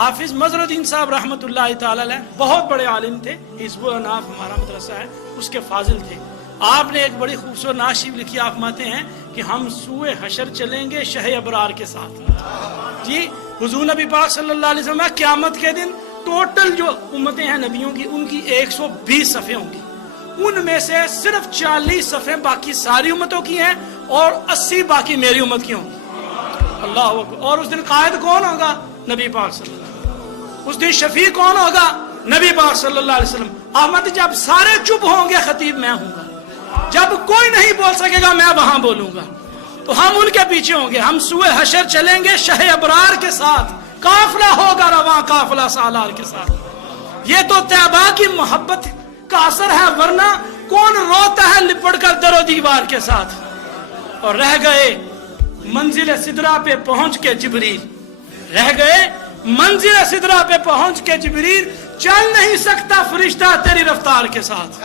حافظ مظہر الدین صاحب رحمۃ اللہ تعالی علیہ بہت بڑے عالم تھے، حزب الاناف ہمارا مدرسہ ہے، اس کے فاضل تھے۔ آپ نے ایک بڑی خوبصورت نعت شریف لکھی، آپ فرماتے ہیں کہ ہم سوئے حشر چلیں گے شہ ابرار کے ساتھ۔ جی حضور نبی پاک صلی اللہ علیہ وسلم قیامت کے دن ٹوٹل جو امتیں ہیں نبیوں کی، ان کی 120 صفیں ہوں گی، ان میں سے صرف 40 صفیں باقی ساری امتوں کی ہیں اور 80 باقی میری امت کی ہوں گی۔ اللہ اکبر۔ اور اس دن قائد کون ہوگا؟ نبی پاک صلی اللہ علیہ وسلم۔ اس دن شفیع کون ہوگا؟ نبی پاک صلی اللہ علیہ وسلم۔ احمد جب سارے چپ ہوں گے خطیب میں ہوں گا، جب کوئی نہیں بول سکے گا میں وہاں بولوں گا، تو ہم ان کے پیچھے ہوں گے۔ ہم سوئے حشر چلیں گے شہ ابرار کے ساتھ، قافلہ ہوگا رواں قافلہ سالار کے ساتھ۔ یہ تو طیبہ کی محبت کا اثر ہے، ورنہ کون روتا ہے لپٹ کر در و دیوار کے ساتھ۔ اور رہ گئے منزل سدرہ پہ پہنچ کے جبریل، رہ گئے منزل سدرہ پہ پہنچ کے جبریل، چل نہیں سکتا فرشتہ تیری رفتار کے ساتھ۔